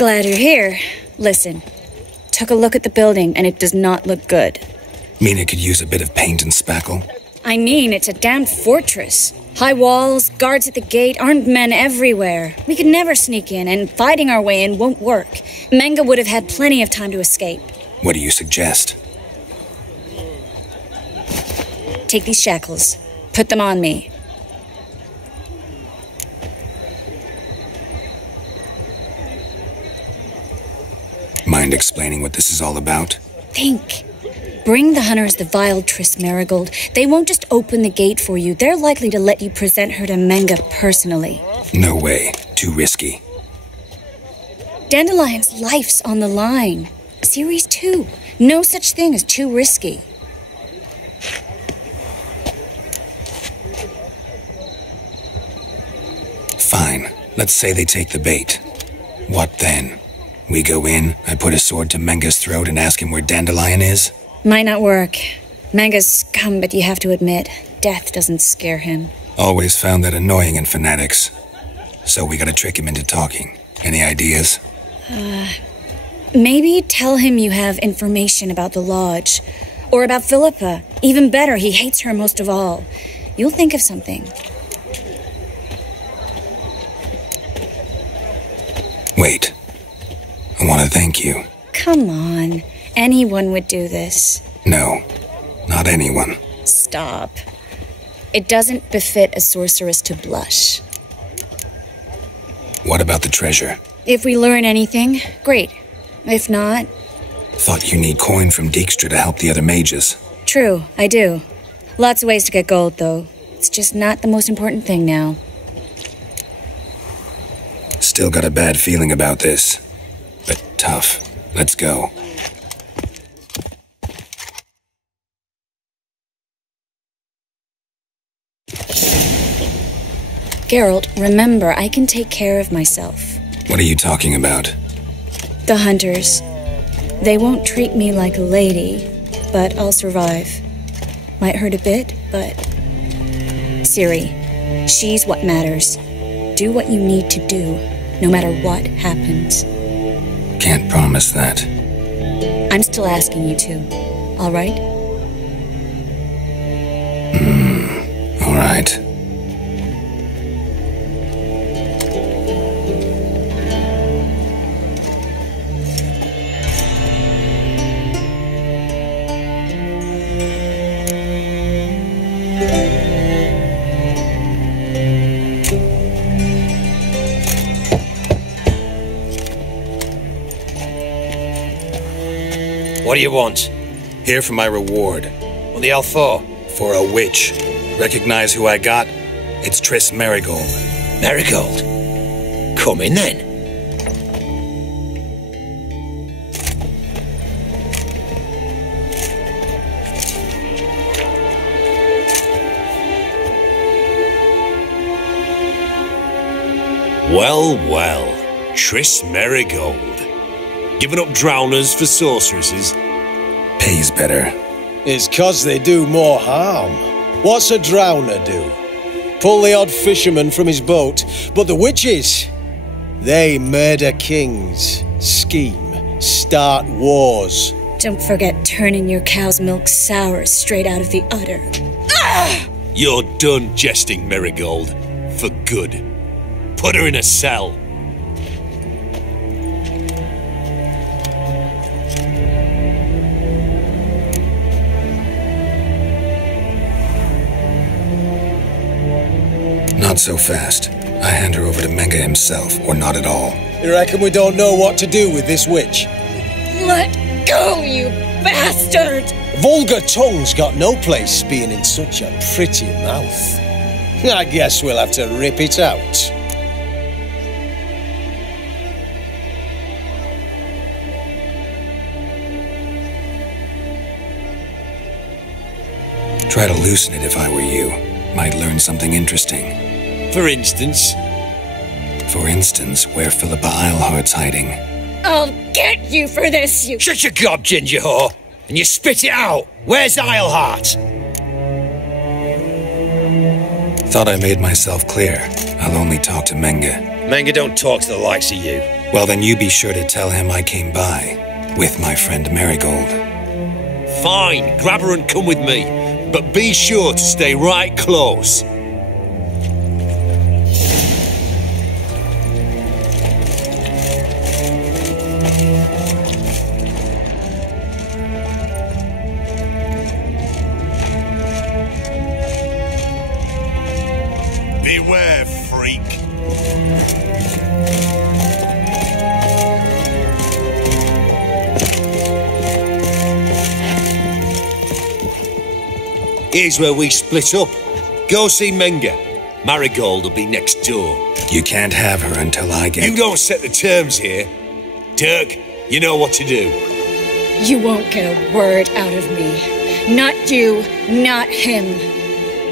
Glad you're here. Listen, took a look at the building and it does not look good. Mean it could use a bit of paint and spackle? I mean, it's a damn fortress. High walls, guards at the gate, armed men everywhere. We could never sneak in, and fighting our way in won't work. Menge would have had plenty of time to escape. What do you suggest? Take these shackles. Put them on me. Mind explaining what this is all about? Think. Bring the hunters the vile Triss Merigold. They won't just open the gate for you. They're likely to let you present her to Menge personally. No way. Too risky. Dandelion's life's on the line. Series 2. No such thing as too risky. Fine. Let's say they take the bait. What then? We go in, I put a sword to Menge's throat and ask him where Dandelion is? Might not work. Menge's scum, but you have to admit, death doesn't scare him. Always found that annoying in fanatics. So we gotta trick him into talking. Any ideas? Maybe tell him you have information about the Lodge. Or about Philippa. Even better, he hates her most of all. You'll think of something. Wait. I want to thank you. Come on. Anyone would do this. No, not anyone. Stop. It doesn't befit a sorceress to blush. What about the treasure? If we learn anything, great. If not... Thought you need coin from Dijkstra to help the other mages. True, I do. Lots of ways to get gold, though. It's just not the most important thing now. Still got a bad feeling about this. But tough. Let's go. Geralt, remember, I can take care of myself. What are you talking about? The hunters. They won't treat me like a lady, but I'll survive. Might hurt a bit, but... Ciri, she's what matters. Do what you need to do, no matter what happens. Can't promise that. I'm still asking you to, all right? All right. What do you want? Here for my reward. What the hell for? For a witch. Recognize who I got? It's Triss Merigold. Merigold? Come in then. Well, well. Triss Merigold. Giving up drowners for sorceresses? Pays better. It's 'cause they do more harm. What's a drowner do? Pull the odd fisherman from his boat. But the witches, they murder kings, scheme, start wars. Don't forget turning your cow's milk sour straight out of the udder. Ah! You're done jesting, Merigold. For good. Put her in a cell. Not so fast. I hand her over to Menge himself, or not at all. You reckon we don't know what to do with this witch? Let go, you bastard! Vulgar tongue's got no place being in such a pretty mouth. I guess we'll have to rip it out. Try to loosen it if I were you. Might learn something interesting. For instance? For instance, where Philippa Eilhart's hiding. I'll get you for this, you... Shut your gob, ginger whore, and you spit it out. Where's Eilhart? Thought I made myself clear. I'll only talk to Menge. Menge don't talk to the likes of you. Well, then you be sure to tell him I came by, with my friend Marigold. Fine, grab her and come with me. But be sure to stay right close. Beware, freak. Here's where we split up. Go see Menga. Marigold will be next door. You can't have her until I get... You don't set the terms here. Dirk, you know what to do. You won't get a word out of me. Not you, not him.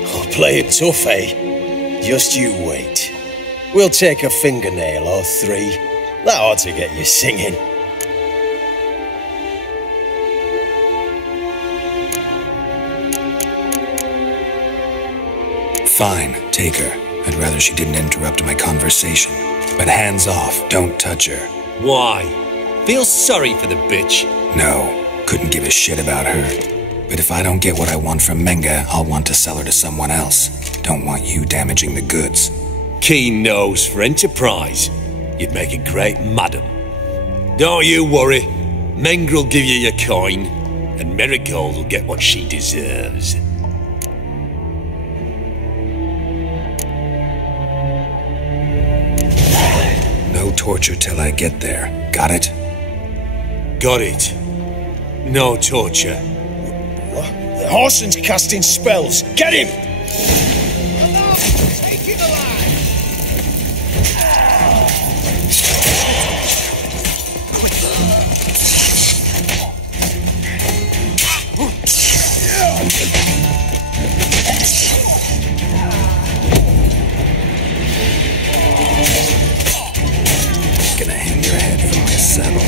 Oh, play it tough, eh? Just you wait. We'll take a fingernail or three. That ought to get you singing. Fine, take her. I'd rather she didn't interrupt my conversation. But hands off, don't touch her. Why? Feel sorry for the bitch? No, couldn't give a shit about her. But if I don't get what I want from Menga, I'll want to sell her to someone else. Don't want you damaging the goods. Keen nose for enterprise. You'd make a great madam. Don't you worry. Mengr'll give you your coin, and Marigold will get what she deserves. No torture till I get there. Got it? Got it. No torture. What? The Horson's casting spells. Get him! Take him alive! Gonna hang your head from my saddle.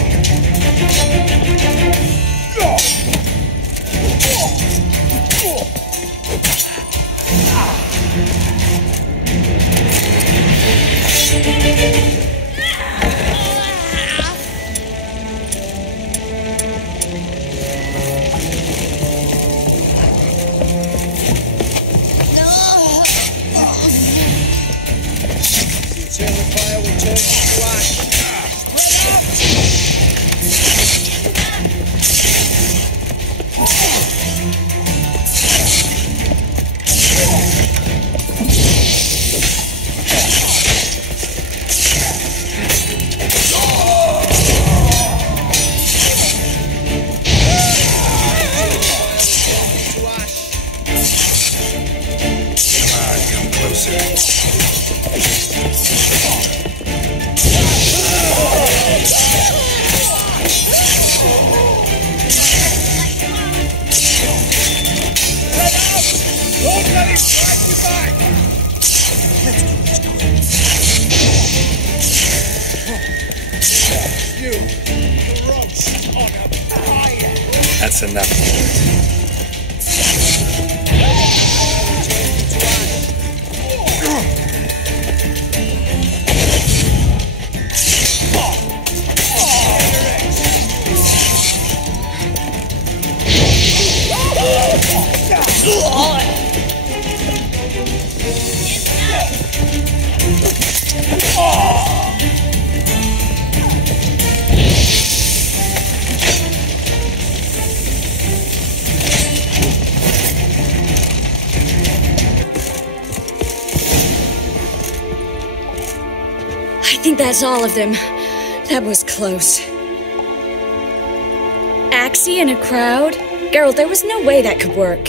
Eternal fire will turn to ash. Come closer. Don't let him drive you back! You, gross on a fire! That's enough. I think that's all of them. That was close. Axie in a crowd? Geralt, there was no way that could work.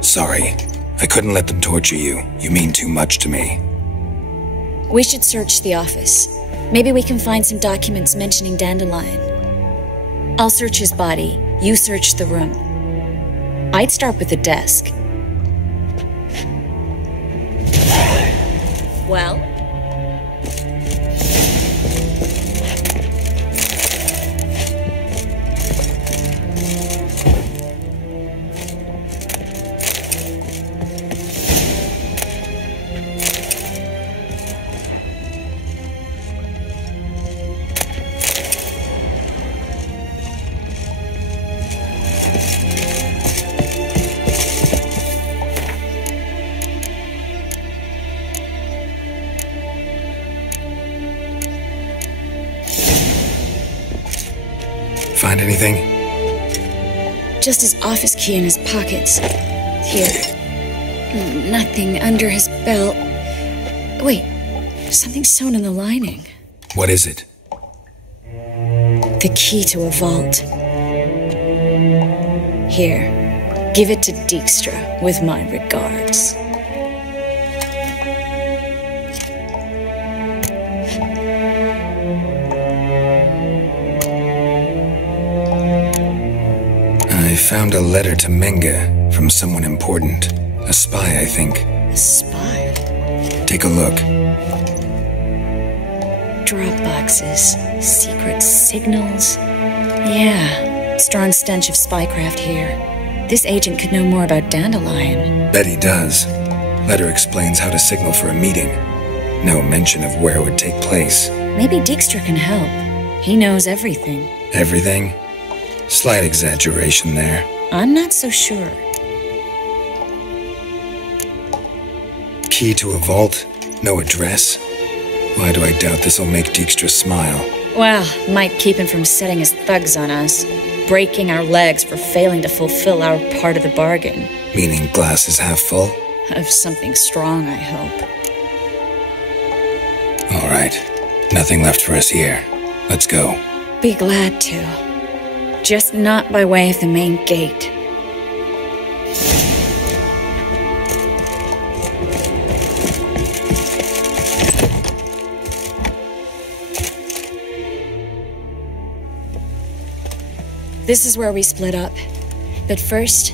Sorry. I couldn't let them torture you. You mean too much to me. We should search the office. Maybe we can find some documents mentioning Dandelion. I'll search his body. You search the room. I'd start with the desk. Well? find anything? Just his office key in his pockets. Here. Nothing under his belt. Wait, something sewn in the lining. What is it? The key to a vault. Here, give it to Dijkstra with my regards. I found a letter to Menge from someone important. A spy, I think. A spy? Take a look. Drop boxes, secret signals. Yeah, strong stench of spycraft here. This agent could know more about Dandelion. Bet he does. Letter explains how to signal for a meeting. No mention of where it would take place. Maybe Dijkstra can help. He knows everything. Everything? Slight exaggeration there. I'm not so sure. Key to a vault? No address? Why do I doubt this'll make Dijkstra smile? Well, might keep him from setting his thugs on us. Breaking our legs for failing to fulfill our part of the bargain. Meaning glass is half full? Of something strong, I hope. All right. Nothing left for us here. Let's go. Be glad to. Just not by way of the main gate. This is where we split up. But first,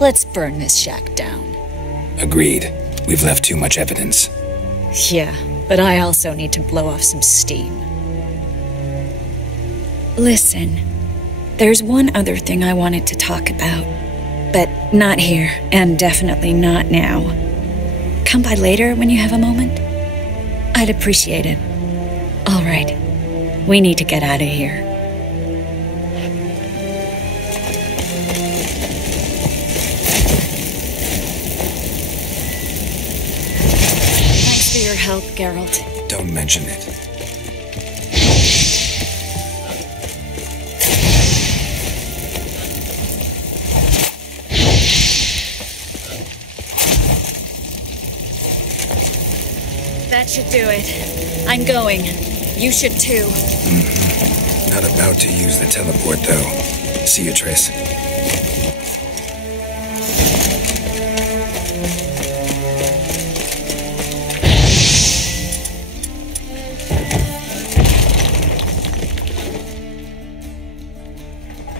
let's burn this shack down. Agreed. We've left too much evidence. Yeah, but I also need to blow off some steam. Listen, there's one other thing I wanted to talk about. But not here, and definitely not now. Come by later when you have a moment? I'd appreciate it. All right, we need to get out of here. Your help, Geralt. Don't mention it. That should do it. I'm going. You should too. Not about to use the teleport, though. See you, Triss.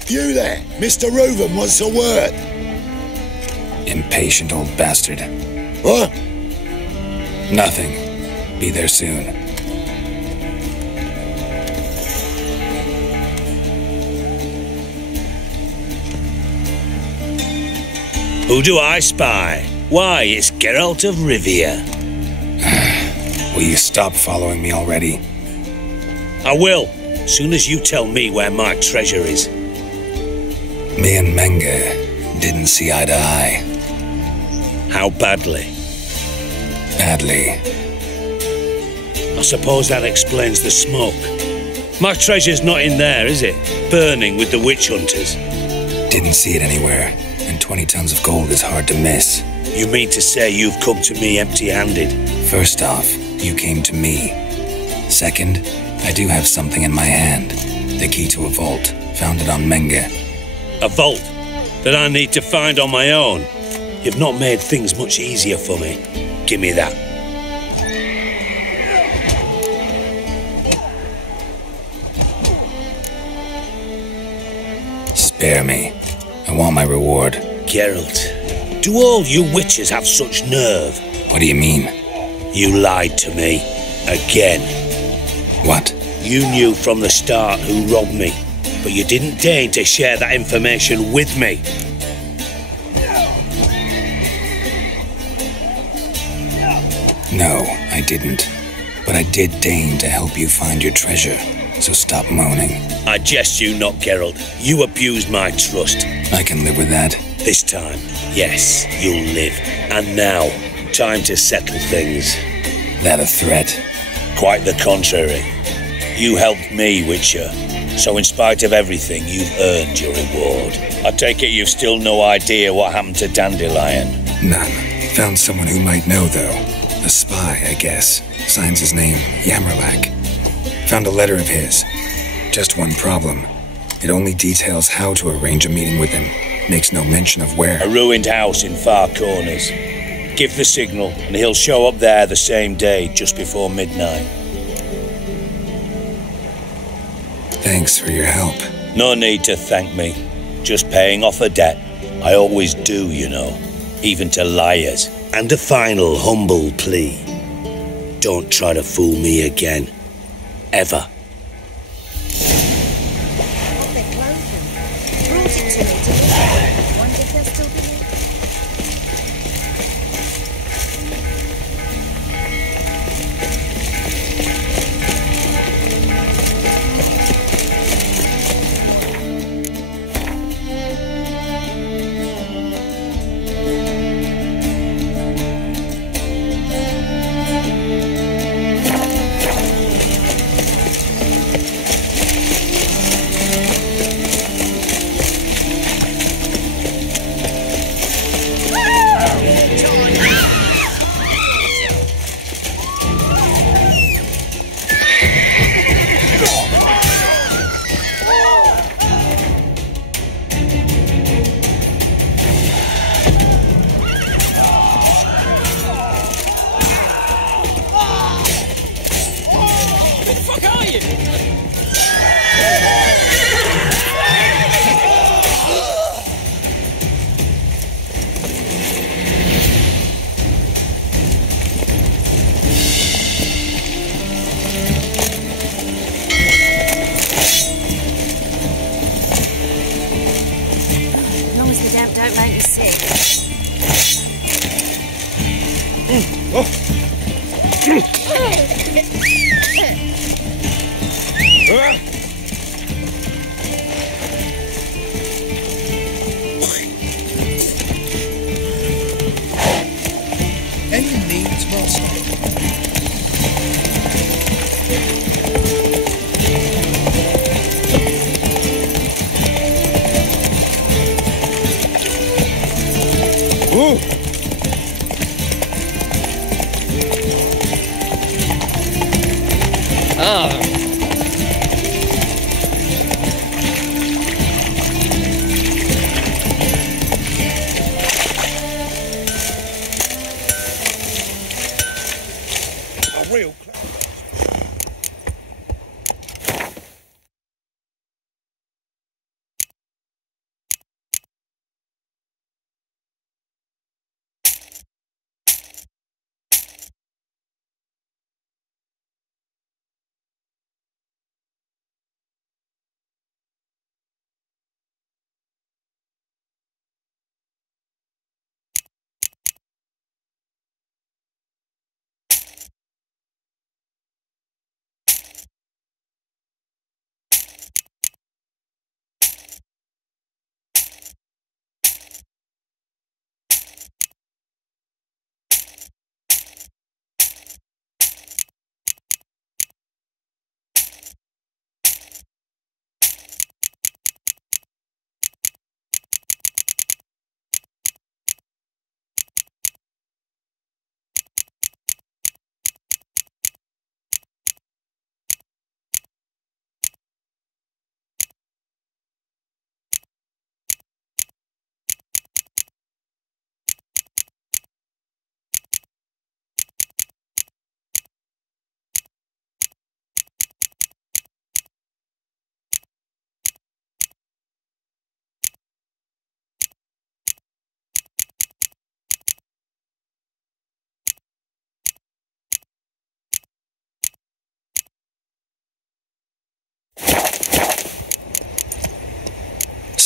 You there, Mr. Reuven wants a word. Impatient old bastard. What? Nothing. Be there soon. Who do I spy? Why, it's Geralt of Rivia. Will you stop following me already? I will, soon as you tell me where my treasure is. Me and Menge didn't see eye to eye. How badly? Badly. I suppose that explains the smoke. My treasure's not in there, is it? Burning with the witch hunters. Didn't see it anywhere, and 20 tons of gold is hard to miss. You mean to say you've come to me empty-handed? First off, you came to me. Second, I do have something in my hand. The key to a vault, found it on Menge. A vault that I need to find on my own. You've not made things much easier for me. Give me that. Spare me. I want my reward. Geralt, do all you witches have such nerve? What do you mean? You lied to me. Again. What? You knew from the start who robbed me, but you didn't deign to share that information with me. No, I didn't. But I did deign to help you find your treasure, so stop moaning. I jest you not, Geralt. You abused my trust. I can live with that. This time, yes, you'll live. And now, time to settle things. That a threat? Quite the contrary. You helped me, Witcher. So in spite of everything, you've earned your reward. I take it you've still no idea what happened to Dandelion? None. Found someone who might know, though. A spy, I guess. Signs his name, Yamerlak. Found a letter of his. Just one problem. It only details how to arrange a meeting with him. Makes no mention of where. A ruined house in Far Corners. Give the signal, and he'll show up there the same day, just before midnight. Thanks for your help. No need to thank me. Just paying off a debt. I always do, you know. Even to liars. And a final humble plea. Don't try to fool me again. Ever. Don't make you sick. Any needs, master? A real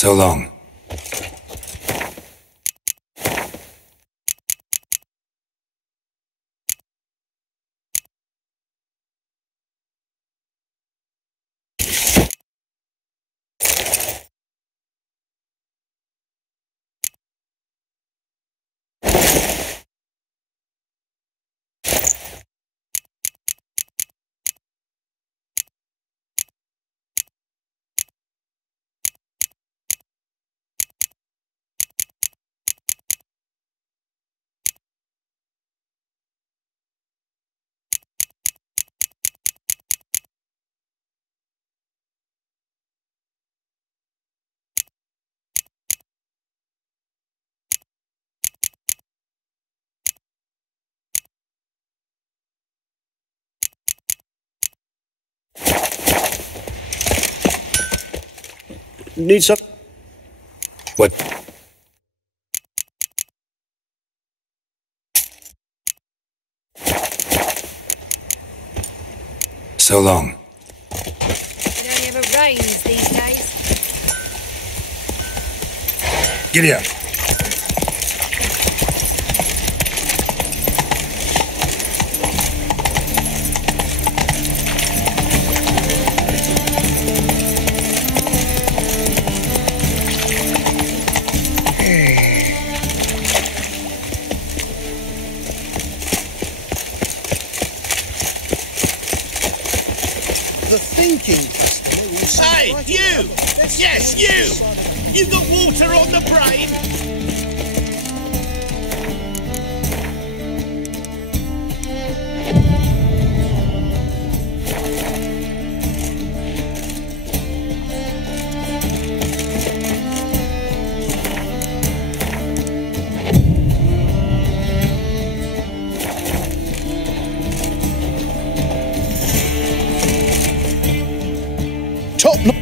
So long. Need some... What? So long. It only ever rains these days. Giddy up. The thinking customer will seem Hey, right you! away. Let's Yes, go on you! this side of the- You got water on the brain? Top no-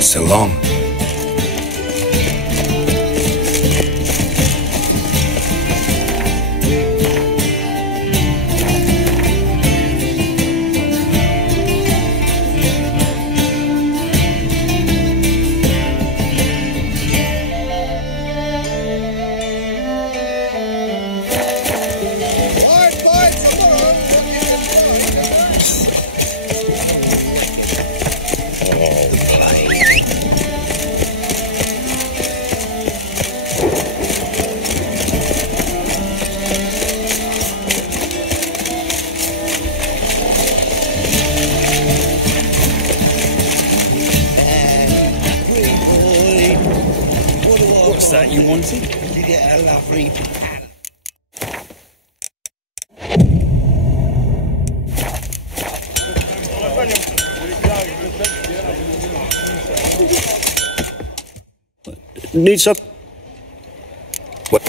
So long. Hard fight tomorrow. What's that you wanted? You get a lovely pan. Need some... What?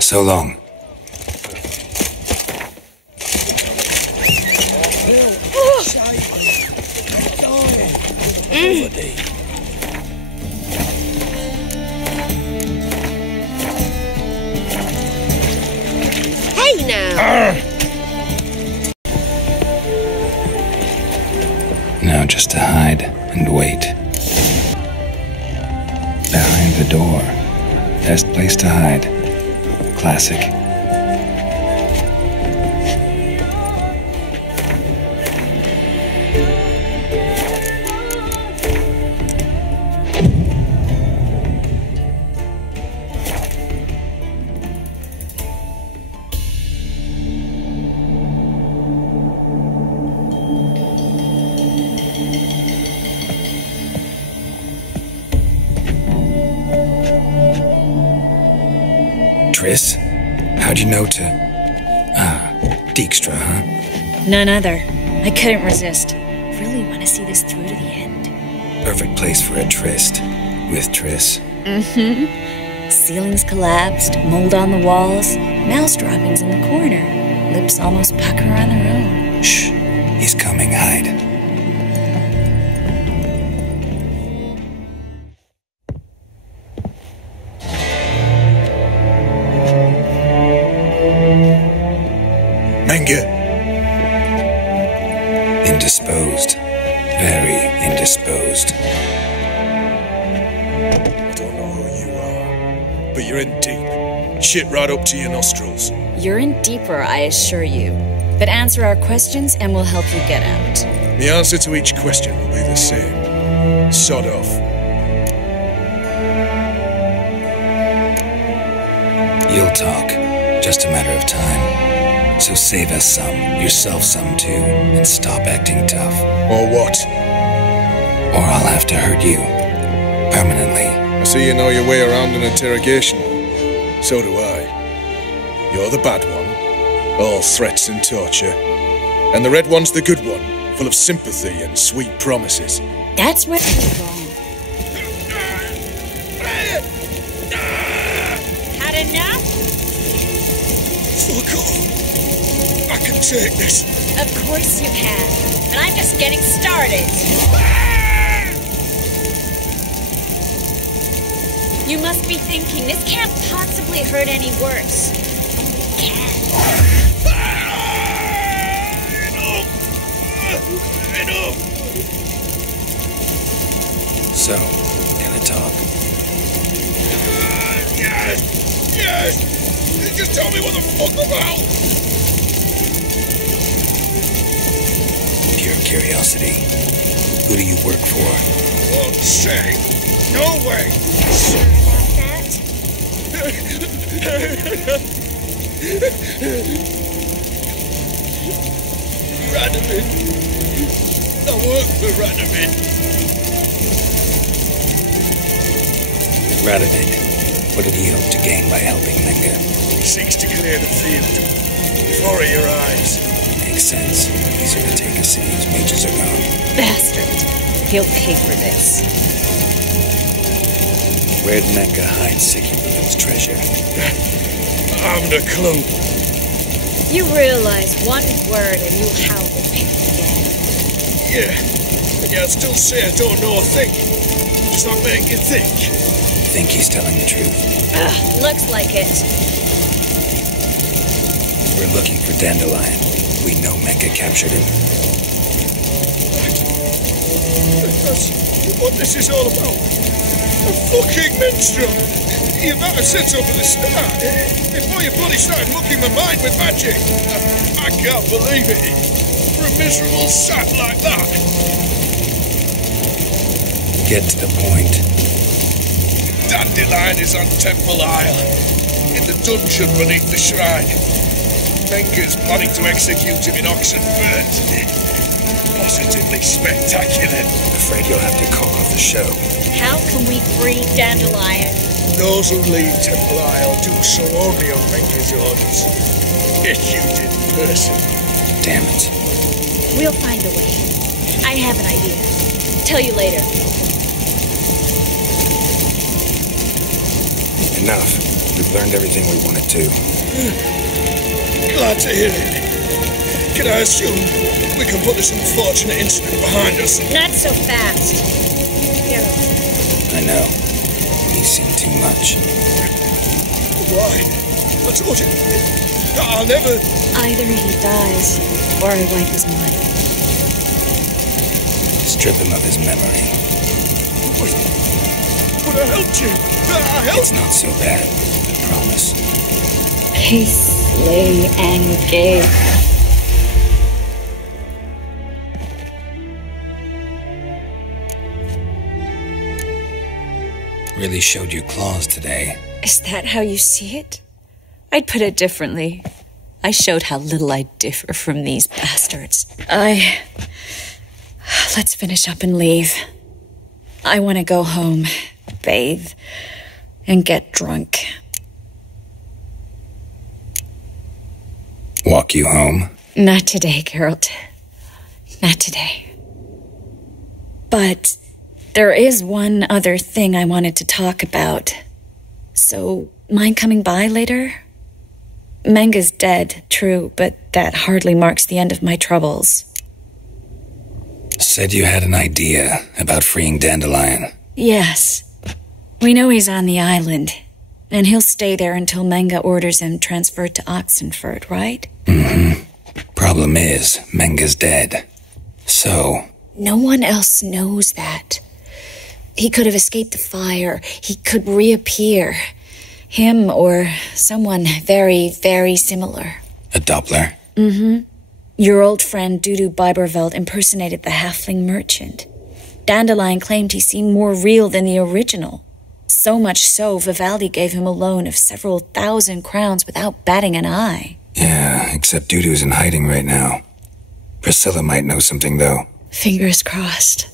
So long. Hey now! Now just to hide and wait. Behind the door. Best place to hide. Classic. Triss? How'd you know to... Dijkstra, huh? None other. I couldn't resist. Really want to see this through to the end. Perfect place for a tryst. With Triss. Ceilings collapsed, mold on the walls, mouse droppings in the corner, lips almost pucker on their own. Shh. He's coming, hide. Menge. Indisposed. Very indisposed. I don't know who you are, but you're in deep. Shit right up to your nostrils. You're in deeper, I assure you. But answer our questions and we'll help you get out. The answer to each question will be the same. Sod off. You'll talk. Just a matter of time. So save us some, yourself some too, and stop acting tough. Or what? Or I'll have to hurt you. Permanently. I see you know your way around an interrogation. So do I. You're the bad one. All threats and torture. And the red one's the good one, full of sympathy and sweet promises. That's where you're wrong. Had enough? Fuck off. I can take this. Of course you can. But I'm just getting started. You must be thinking, this can't possibly hurt any worse. It can. Enough! So, gonna talk? Yes! Yes! Just tell me what the fuck about! Pure curiosity. Who do you work for? Won't say. No way! Radovid. I work for Radovid. Radovid. What did he hope to gain by helping Menge? He seeks to clear the field. Before your eyes. Makes sense. Easier to take a city as mages are gone. Bastard. He'll pay for this. Where'd Menge hide Sigurlin's treasure? I haven't a clue. You realize one word and you'll howl the pig again. Yeah. And yet I'd still say I don't know a thing. Does that make you think? Think he's telling the truth? Looks like it. We're looking for Dandelion. We know Menge captured him. That's what this is all about. A fucking minstrel! You might have said so from the start. Before you bloody started mucking my mind with magic. I can't believe it. For a miserable sap like that. Get to the point. Dandelion is on Temple Isle. In the dungeon beneath the shrine. Menge's planning to execute him in Oxenfurt. Positively spectacular. Afraid you'll have to call off the show. How can we free Dandelion? Those who leave Temple Isle do so only on Menge's orders. Executed in person. Damn it. We'll find a way. I have an idea. Tell you later. Enough. We've learned everything we wanted to. Glad to hear it. Can I assume we can put this unfortunate incident behind us? Not so fast. Geralt. I know. He's seen too much. Why? I told you. I'll never... Either he dies, or I wipe his mind. Strip him of his memory. But I helped you. I helped. It's not so bad. I promise. Slay and gay. Really showed your claws today. Is that how you see it? I'd put it differently. I showed how little I differ from these bastards. Let's finish up and leave. I want to go home, bathe, and get drunk. Walk you home? Not today, Geralt. Not today. But there is one other thing I wanted to talk about. So, mind coming by later? Menge's dead, true, but that hardly marks the end of my troubles. Said you had an idea about freeing Dandelion. Yes. We know he's on the island, and he'll stay there until Menge orders him transferred to Oxenfurt, right? Mm-hmm. Problem is, Menge's dead. So... No one else knows that. He could have escaped the fire. He could reappear. Him or someone very, very similar. A Doppler? Mm-hmm. Your old friend Dudu Biberveld impersonated the halfling merchant. Dandelion claimed he seemed more real than the original. So much so, Vivaldi gave him a loan of several thousand crowns without batting an eye. Yeah, except Dudu's in hiding right now. Priscilla might know something, though. Fingers crossed.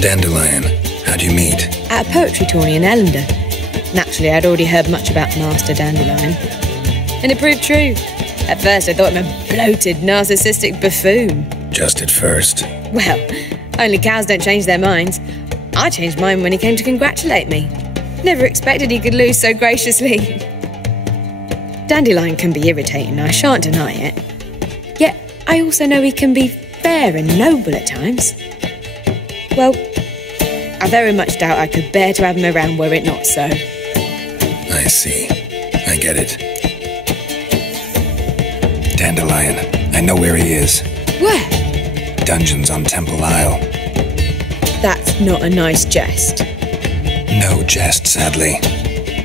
Dandelion, how'd you meet? At a poetry tourney in Ellender. Naturally, I'd already heard much about Master Dandelion. And it proved true. At first, I thought him a bloated, narcissistic buffoon. Just at first? Well, only cows don't change their minds. I changed mine when he came to congratulate me. Never expected he could lose so graciously. Dandelion can be irritating, I shan't deny it. Yet, I also know he can be fair and noble at times. Well, I very much doubt I could bear to have him around were it not so. I see. I get it. Dandelion, I know where he is. Where? Dungeons on Temple Isle. That's not a nice jest. No jest, sadly.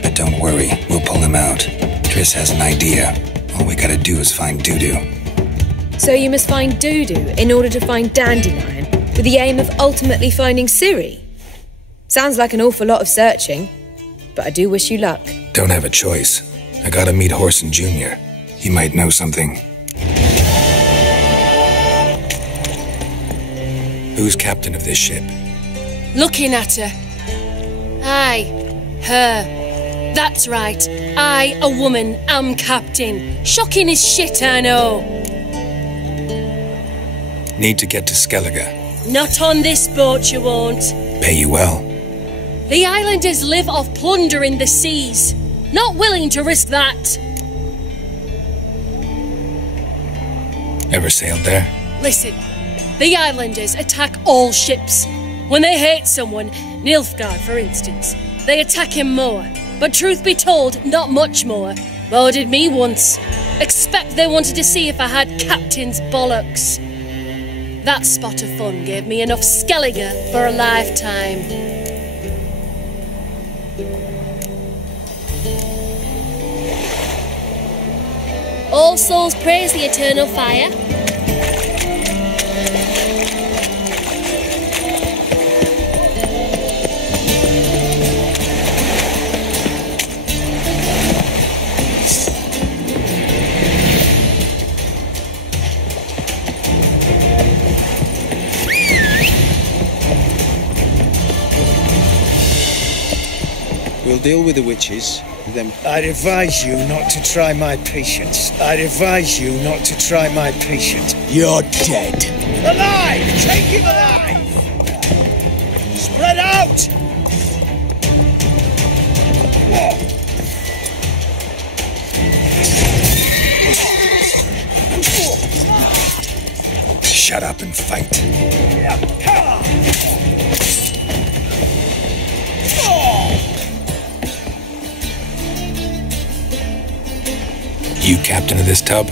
But don't worry, we'll pull him out. Triss has an idea. All we gotta do is find Dudu. So you must find Dudu in order to find Dandelion, with the aim of ultimately finding Ciri? Sounds like an awful lot of searching, but I do wish you luck. Don't have a choice. I gotta meet Whoreson Jr. He might know something. Who's captain of this ship? Looking at her. Aye, her. That's right. I, a woman, am captain. Shocking as shit, I know. Need to get to Skellige. Not on this boat, you won't. Pay you well. The islanders live off plunder in the seas. Not willing to risk that. Ever sailed there? Listen, the islanders attack all ships. When they hate someone, Nilfgaard for instance, they attack him more. But truth be told, not much more. Murdered me once. Expect they wanted to see if I had captain's bollocks. That spot of fun gave me enough Skellige for a lifetime. All souls praise the eternal fire. We'll deal with the witches, then... I'd advise you not to try my patience. I'd advise you not to try my patience. You're dead. Alive! Take him alive! Spread out! Shut up and fight. You captain of this tub?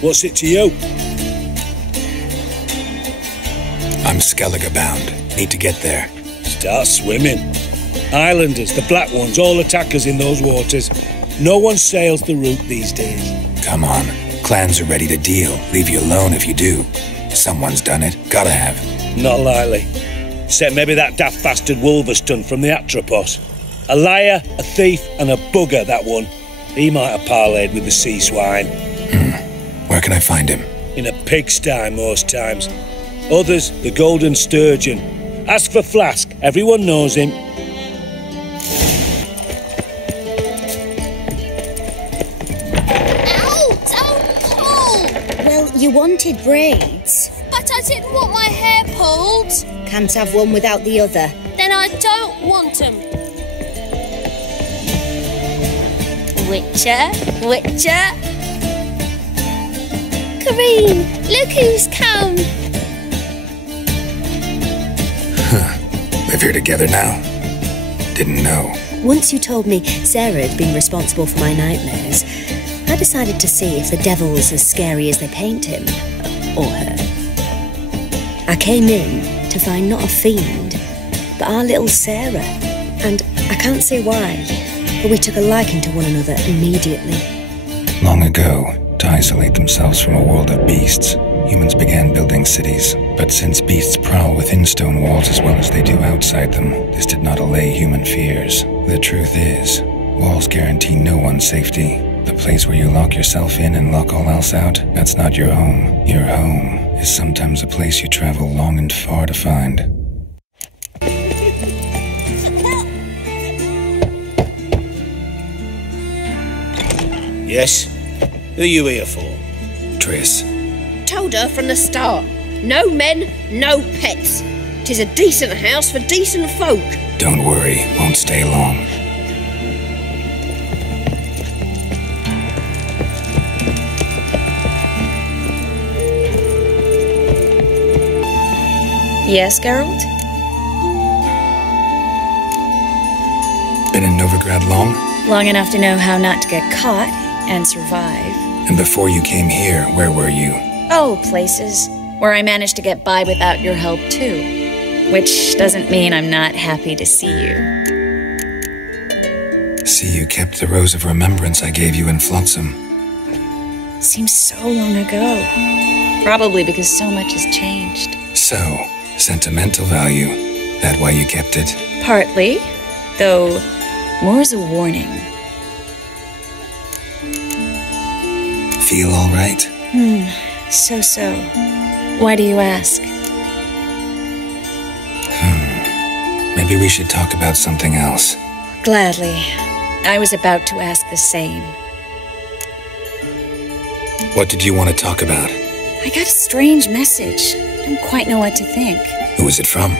What's it to you? I'm Skellige bound. Need to get there. Start swimming. Islanders, the black ones, all attackers in those waters. No one sails the route these days. Come on. Clans are ready to deal. Leave you alone if you do. Someone's done it. Gotta have. Not likely. Except maybe that daft bastard Wolverston from the Atropos. A liar, a thief, and a bugger, that one. He might have parlayed with the sea swine. Where can I find him? In a pigsty most times. Others, the Golden Sturgeon. Ask for Flask. Everyone knows him. Ow! Don't pull! Well, you wanted braids. But I didn't want my hair pulled. Can't have one without the other. Then I don't want them. Witcher, Witcher. Kareen, look who's come. Live here together now? Didn't know. Once you told me Sarah had been responsible for my nightmares, I decided to see if the devil was as scary as they paint him. Or her. I came in to find not a fiend, but our little Sarah. And I can't say why, but we took a liking to one another immediately. Long ago, to isolate themselves from a world of beasts, humans began building cities. But since beasts prowl within stone walls as well as they do outside them, this did not allay human fears. The truth is, walls guarantee no one's safety. The place where you lock yourself in and lock all else out, that's not your home. Your home is sometimes a place you travel long and far to find. Yes? Who are you here for? Triss. Told her from the start. No men, no pets. 'Tis a decent house for decent folk. Don't worry, won't stay long. Yes, Geralt? Been in Novigrad long? Long enough to know how not to get caught and survive. And before you came here, where were you? Oh, places where I managed to get by without your help, too. Which doesn't mean I'm not happy to see you. See, you kept the rose of remembrance I gave you in Flotsam. Seems so long ago. Probably because so much has changed. So, sentimental value. That why you kept it? Partly, though more as a warning. Feel all right? So. Why do you ask? Maybe we should talk about something else. Gladly. I was about to ask the same. What did you want to talk about? I got a strange message. Don't quite know what to think. Who was it from?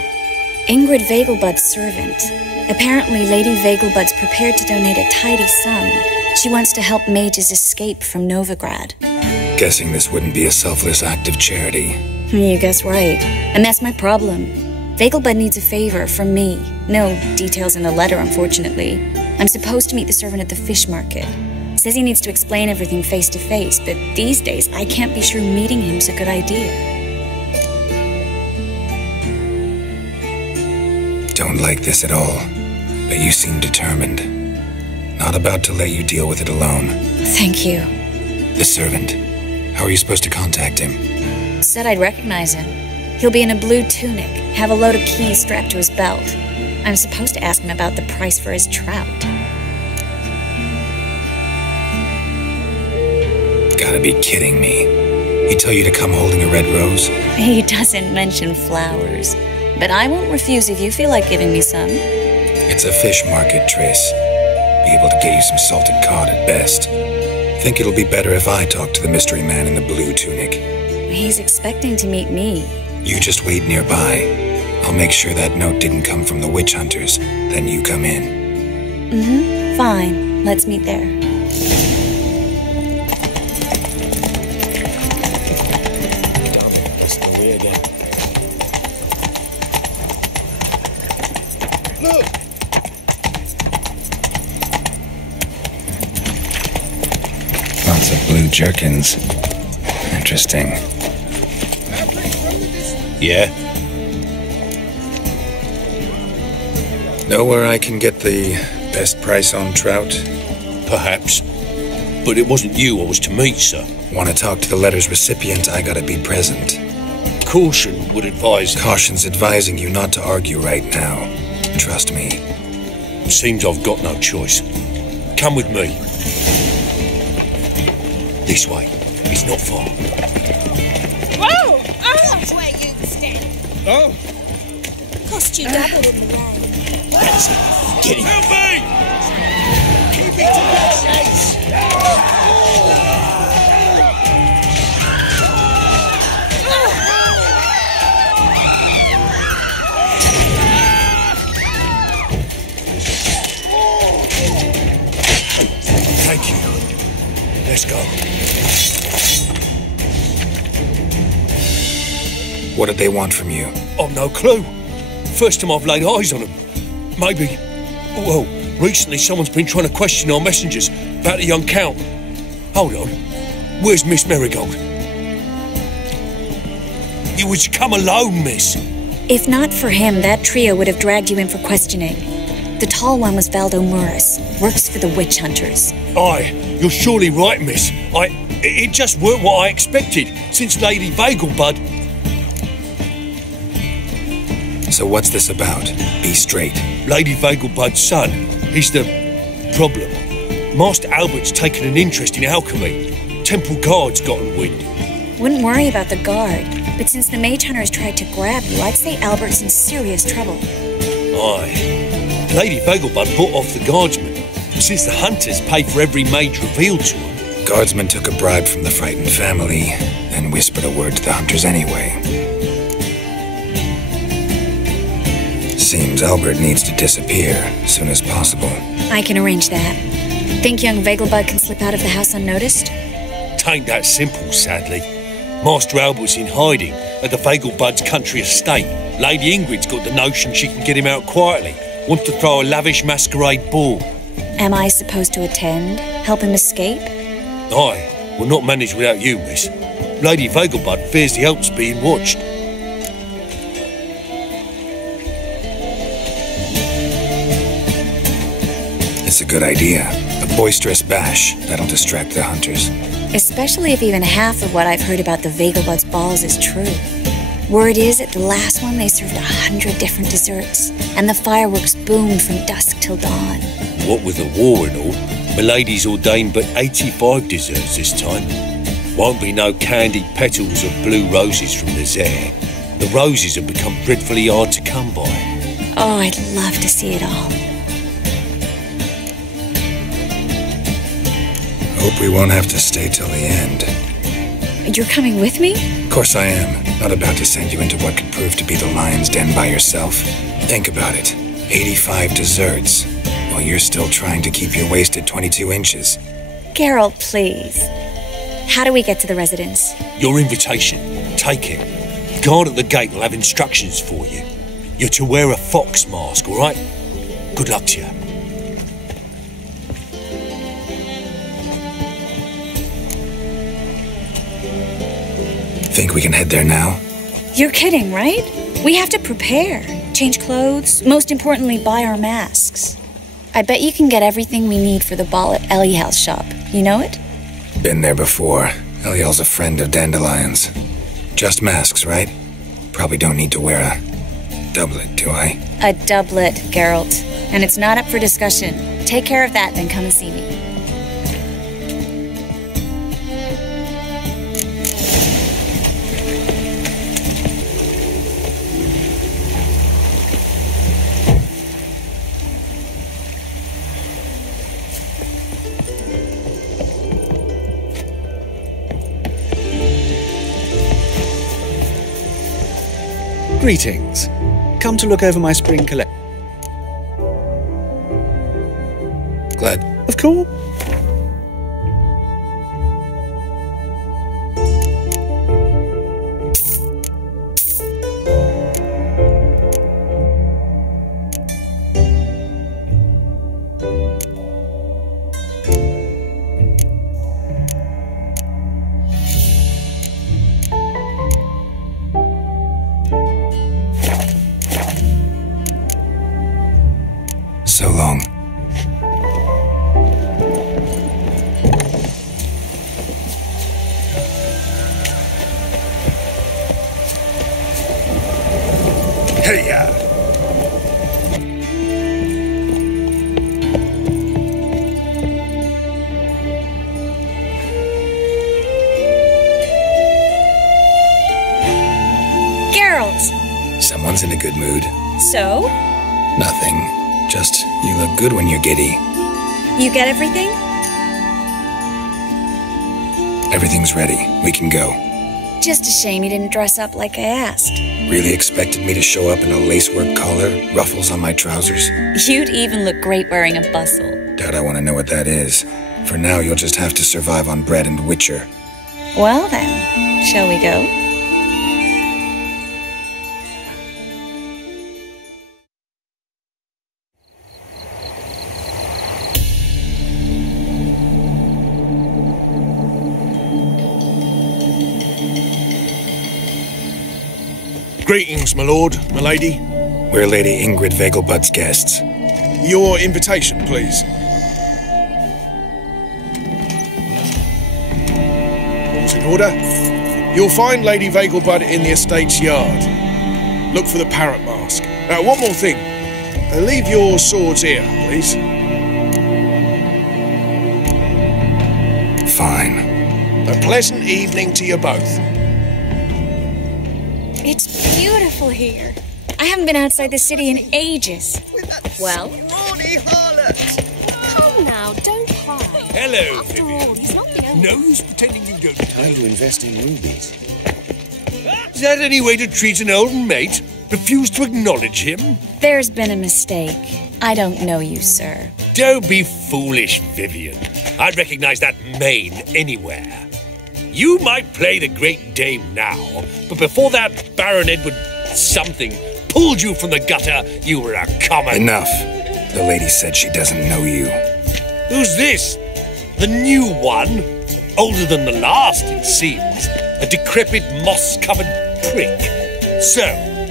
Ingrid Vegelbud's servant. Apparently, Lady Vegelbud's prepared to donate a tidy sum. She wants to help mages escape from Novigrad. Guessing this wouldn't be a selfless act of charity. You guess right. And that's my problem. Vegelbud needs a favor from me. No details in the letter, unfortunately. I'm supposed to meet the servant at the fish market. Says he needs to explain everything face to face, but these days I can't be sure meeting him's a good idea. Don't like this at all, but you seem determined. Not about to let you deal with it alone. Thank you. The servant. How are you supposed to contact him? Said I'd recognize him. He'll be in a blue tunic, have a load of keys strapped to his belt. I'm supposed to ask him about the price for his trout. Gotta be kidding me. He tell you to come holding a red rose? He doesn't mention flowers, but I won't refuse if you feel like giving me some. It's a fish market, Triss. Be able to get you some salted cod at best. Think it'll be better if I talk to the mystery man in the blue tunic. He's expecting to meet me. You just wait nearby. I'll make sure that note didn't come from the witch hunters. Then you come in. Fine. Let's meet there. Look! Lots of blue jerkins. Interesting. Yeah? Know where I can get the best price on trout? Perhaps. But it wasn't you I was to meet, sir. Want to talk to the letter's recipient, I gotta be present. Caution would advise... Caution's advising you not to argue right now. Trust me. Seems I've got no choice. Come with me. This way. It's not far. Whoa! That's where you stand. Oh! Cost you double in the rain. That's it. Get him. Help me! Keep it to your chase! Thank you. Let's go. What did they want from you? I've no clue. First time I've laid eyes on them. Maybe... Well, recently someone's been trying to question our messengers about the young Count. Hold on. Where's Miss Marigold? You was come alone, miss. If not for him, that trio would have dragged you in for questioning. The tall one was Valdo Muris, works for the witch hunters. Aye, you're surely right, miss. It just weren't what I expected, since Lady Vegelbud... So what's this about? Be straight. Lady Vegelbud's son, he's the problem. Master Albert's taken an interest in alchemy. Temple guards gotten wind. Wouldn't worry about the guard, but since the mage hunters tried to grab you, I'd say Albert's in serious trouble. Aye. Lady Vegelbud bought off the guardsmen, since the hunters pay for every mage revealed to them. Guardsmen took a bribe from the frightened family, then whispered a word to the hunters anyway. Seems Albert needs to disappear as soon as possible. I can arrange that. Think young Vegelbud can slip out of the house unnoticed? Tain't that simple, sadly. Master Albert's in hiding at the Vegelbud's country estate. Lady Ingrid's got the notion she can get him out quietly. Wants to throw a lavish masquerade ball. Am I supposed to attend? Help him escape? Aye, we'll not manage without you, miss. Lady Vegelbud fears the Alps being watched. It's a good idea. A boisterous bash that'll distract the hunters. Especially if even half of what I've heard about the Vegelbud's balls is true. Word is, at the last one they served 100 different desserts, and the fireworks boomed from dusk till dawn. What with the war and all, Milady's ordained but 85 desserts this time. Won't be no candied petals or blue roses from the Zaire. The roses have become dreadfully hard to come by. Oh, I'd love to see it all. Hope we won't have to stay till the end. You're coming with me? Of course I am. Not about to send you into what could prove to be the lion's den by yourself. Think about it. 85 desserts, while you're still trying to keep your waist at 22 inches. Geralt, please. How do we get to the residence? Your invitation. Take it. Guard at the gate will have instructions for you. You're to wear a fox mask, all right? Good luck to you. Think we can head there now? You're kidding, right? We have to prepare. Change clothes. Most importantly, buy our masks. I bet you can get everything we need for the ball at Eliel's shop. You know it? Been there before. Eliel's a friend of Dandelion's. Just masks, right? Probably don't need to wear a doublet, do I? A doublet, Geralt. And it's not up for discussion. Take care of that, then come and see me. Greetings. Come to look over my spring collection. Glad. Of course. So long. Hey-ya! Geralt! Someone's in a good mood. So? Nothing. Just, you look good when you're giddy. You get everything? Everything's ready. We can go. Just a shame you didn't dress up like I asked. Really expected me to show up in a lacework collar, ruffles on my trousers? You'd even look great wearing a bustle. Doubt I want to know what that is. For now, you'll just have to survive on bread and witcher. Well then, shall we go? Greetings, my lord, my lady. We're Lady Ingrid Vegelbud's guests. Your invitation, please. All's in order. You'll find Lady Vegelbud in the estate's yard. Look for the parrot mask. One more thing. Leave your swords here, please. Fine. A pleasant evening to you both. It's beautiful here. I haven't been outside the city in ages. Well? Scrawny harlot! Come now, don't hide. Hello, After Vivian. all, he's not the only... No use pretending you don't. Time to invest in rubies. Is that any way to treat an old mate? Refuse to acknowledge him? There's been a mistake. I don't know you, sir. Don't be foolish, Vivian. I'd recognize that mane anywhere. You might play the Great Dame now, but before that Baron Edward something pulled you from the gutter, you were a common... Enough. The lady said she doesn't know you. Who's this? The new one? Older than the last, it seems. A decrepit, moss-covered prick. So,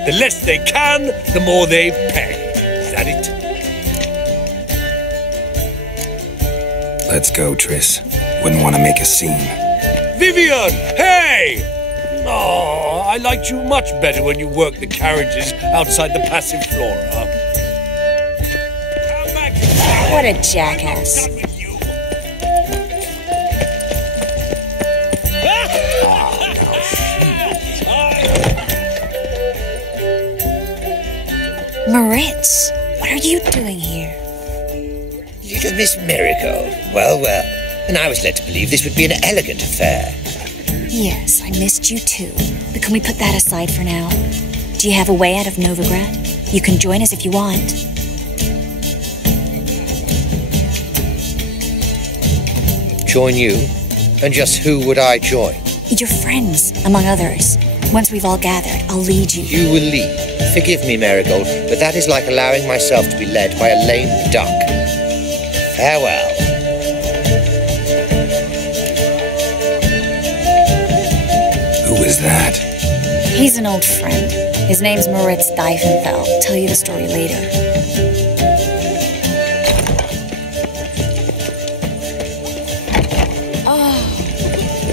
the less they can, the more they pay. Is that it? Let's go, Triss. Wouldn't want to make a scene. Vivian! Hey! Oh, I liked you much better when you worked the carriages outside the Passiflora. What a jackass. Moritz, what are you doing here? Little Miss Miracle. Well, well. And I was led to believe this would be an elegant affair. Yes, I missed you too. But can we put that aside for now? Do you have a way out of Novigrad? You can join us if you want. Join you? And just who would I join? Your friends, among others. Once we've all gathered, I'll lead you. You will lead. Forgive me, Marigold, but that is like allowing myself to be led by a lame duck. Farewell. Who is that? He's an old friend. His name's Moritz Diefenfeld. I'll tell you the story later. Oh,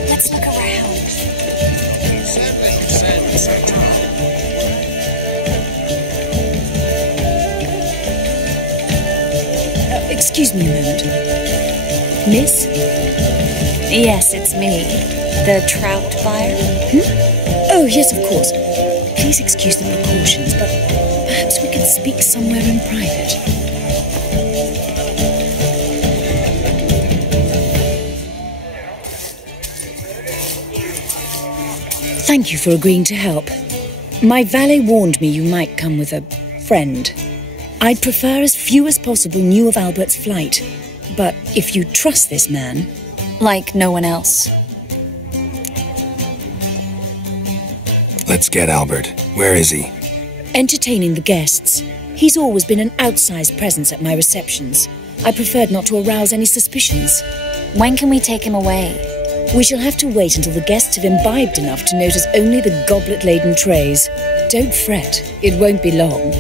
let's look around. Excuse me a moment. Miss? Yes, it's me. The trout buyer? Oh, yes, of course. Please excuse the precautions, but perhaps we could speak somewhere in private. Thank you for agreeing to help. My valet warned me you might come with a friend. I'd prefer as few as possible knew of Albert's flight, but if you trust this man... Like no one else. Let's get Albert. Where is he? Entertaining the guests. He's always been an outsized presence at my receptions. I preferred not to arouse any suspicions. When can we take him away? We shall have to wait until the guests have imbibed enough to notice only the goblet-laden trays. Don't fret, it won't be long.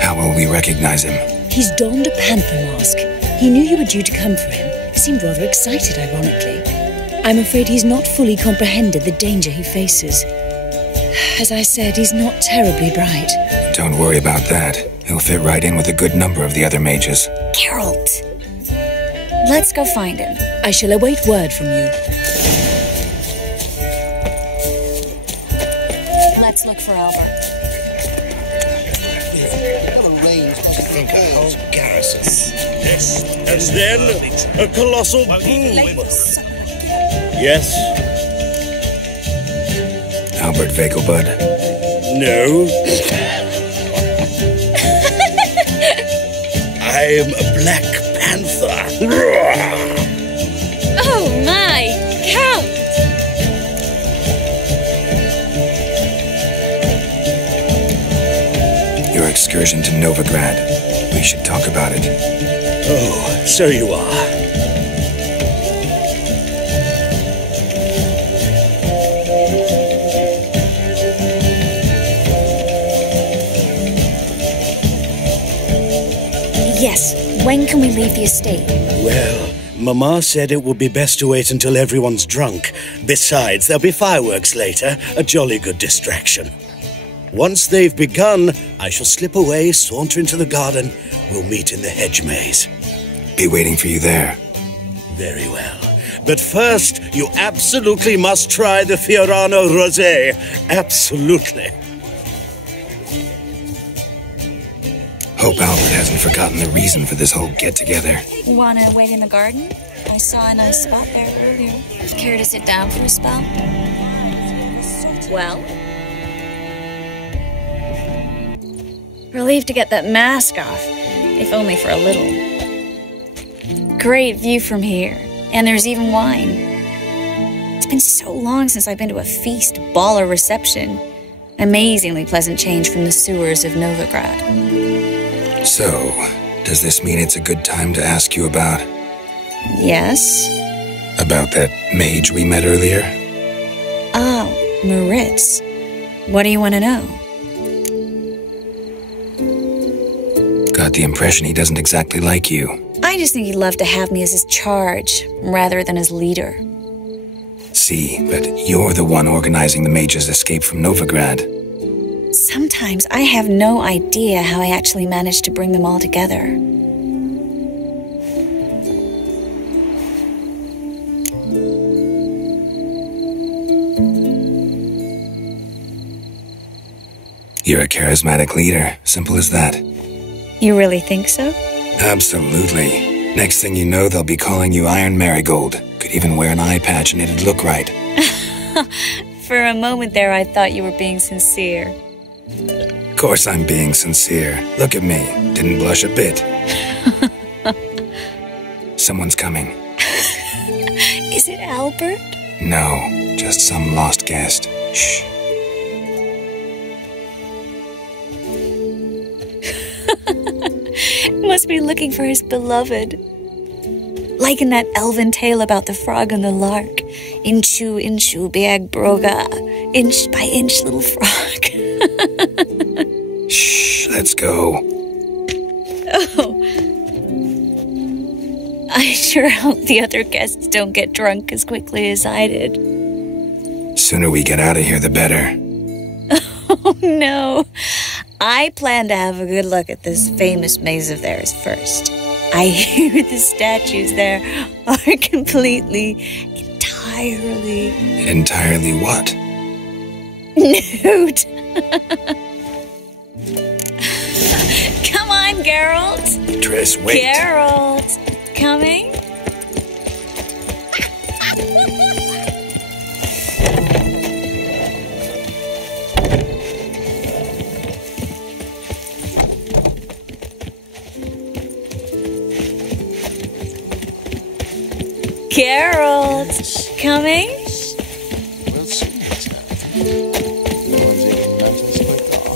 How will we recognize him? He's donned a panther mask. He knew you were due to come for him. Seemed rather excited, ironically. I'm afraid he's not fully comprehended the danger he faces. As I said, he's not terribly bright. Don't worry about that. He'll fit right in with a good number of the other mages. Geralt! Let's go find him. I shall await word from you. Let's look for Albert. Think a whole garrison. Yes, and then a colossal boom. Yes? Albert Vegelbud? No. I am a black panther. Oh my, Count! Your excursion to Novigrad. We should talk about it. Oh, so you are. Yes, when can we leave the estate? Well, Mama said it would be best to wait until everyone's drunk. Besides, there'll be fireworks later, a jolly good distraction. Once they've begun, I shall slip away, saunter into the garden. We'll meet in the hedge maze. Be waiting for you there. Very well. But first, you absolutely must try the Fiorano Rosé. Absolutely. Hope Albert hasn't forgotten the reason for this whole get-together. Wanna wait in the garden? I saw a nice spot there earlier. Care to sit down for a spell? Well? Relieved to get that mask off, if only for a little. Great view from here, and there's even wine. It's been so long since I've been to a feast, ball, or reception. Amazingly pleasant change from the sewers of Novigrad. So, does this mean it's a good time to ask you about... Yes? About that mage we met earlier? Oh, Moritz. What do you want to know? Got the impression he doesn't exactly like you. I just think he'd love to have me as his charge, rather than his leader. See, but you're the one organizing the mage's escape from Novigrad. Sometimes I have no idea how I actually managed to bring them all together. You're a charismatic leader. Simple as that. You really think so? Absolutely. Next thing you know, they'll be calling you Iron Marigold. Could even wear an eye patch and it'd look right. For a moment there, I thought you were being sincere. Of course I'm being sincere. Look at me. Didn't blush a bit. Someone's coming. Is it Albert? No, just some lost guest. Shh. Must be looking for his beloved. Like in that elven tale about the frog and the lark. Inchu, inchu, biag broga. Inch by inch, little frog. Shh, let's go. Oh. I sure hope the other guests don't get drunk as quickly as I did. Sooner we get out of here, the better. Oh, no. I plan to have a good look at this famous maze of theirs first. I hear the statues there are completely, entirely... Entirely what? Nude. Come on, Geralt. Triss, wait. Geralt. Coming? Geralt, coming? We'll see what's happening. No one's even mentioned split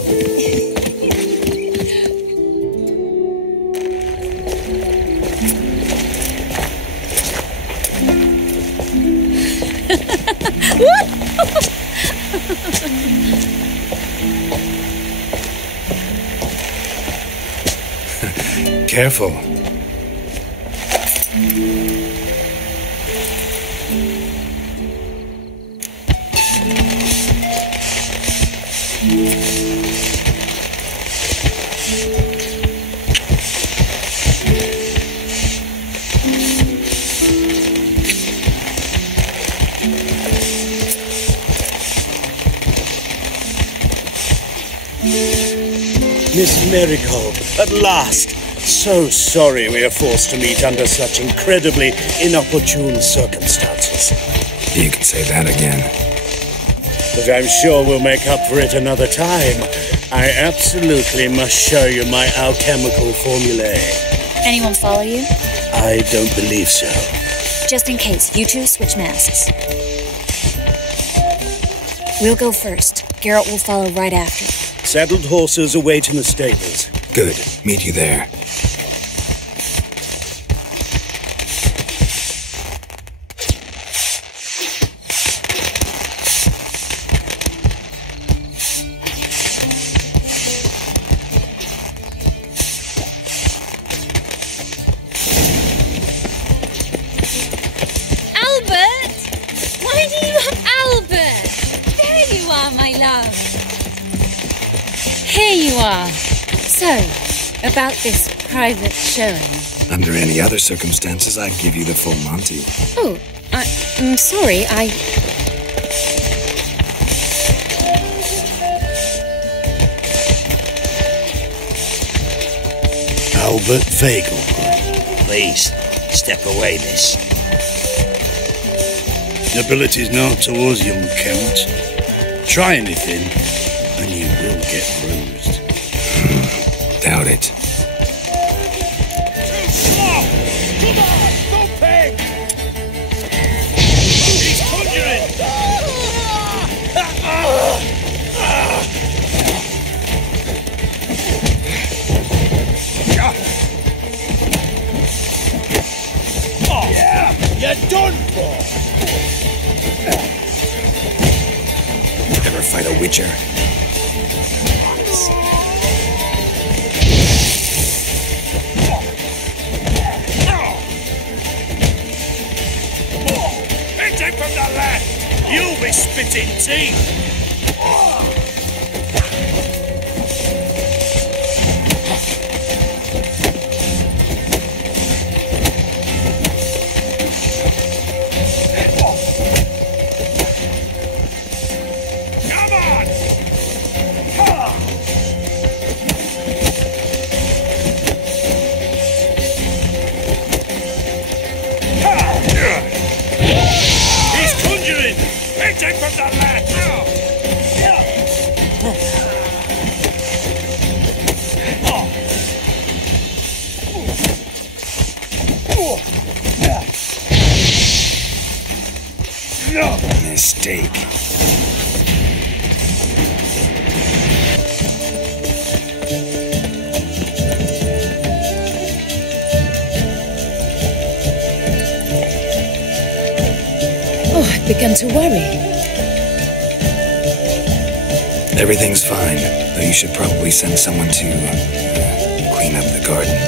Careful. Miss Marigold, at last! So sorry we are forced to meet under such incredibly inopportune circumstances. You can say that again. But I'm sure we'll make up for it another time. I absolutely must show you my alchemical formulae. Anyone follow you? I don't believe so. Just in case, you two switch masks. We'll go first. Geralt will follow right after. Saddled horses await in the stables. Good. Meet you there. Here you are. So, about this private showing. Under any other circumstances, I'd give you the full Monty. Oh, I'm sorry, Albert Vagel. Please, step away, miss. Nobility's not towards young Count. Try anything, and you will get bruised. Doubt it. Too slow! Come on, go pig! He's conjuring! Oh, yeah! You're done for! Ever fight a Witcher? Take from the left! You'll be spitting teeth! Come on! He's conjuring! Take from the left! Mistake. Oh, I began to worry. Everything's fine, though you should probably send someone to clean up the garden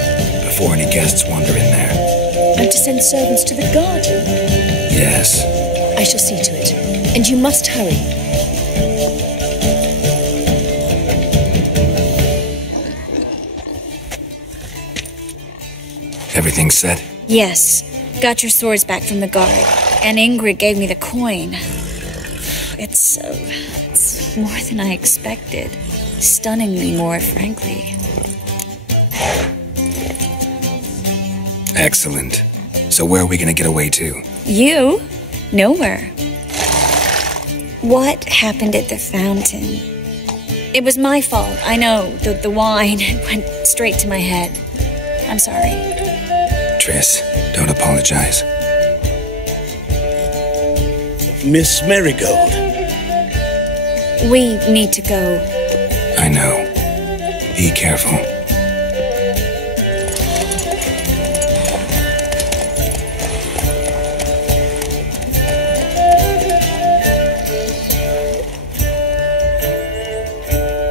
before any guests wander in there. And to send servants to the garden? Yes. I shall see to it. And you must hurry. Everything set? Yes. Got your swords back from the guard. And Ingrid gave me the coin. It's more than I expected. Stunningly more, frankly. Excellent. So where are we gonna get away to? You? Nowhere. What happened at the fountain? It was my fault, I know. The wine went straight to my head. I'm sorry. Triss, don't apologize. Miss Marigold. We need to go. I know. Be careful.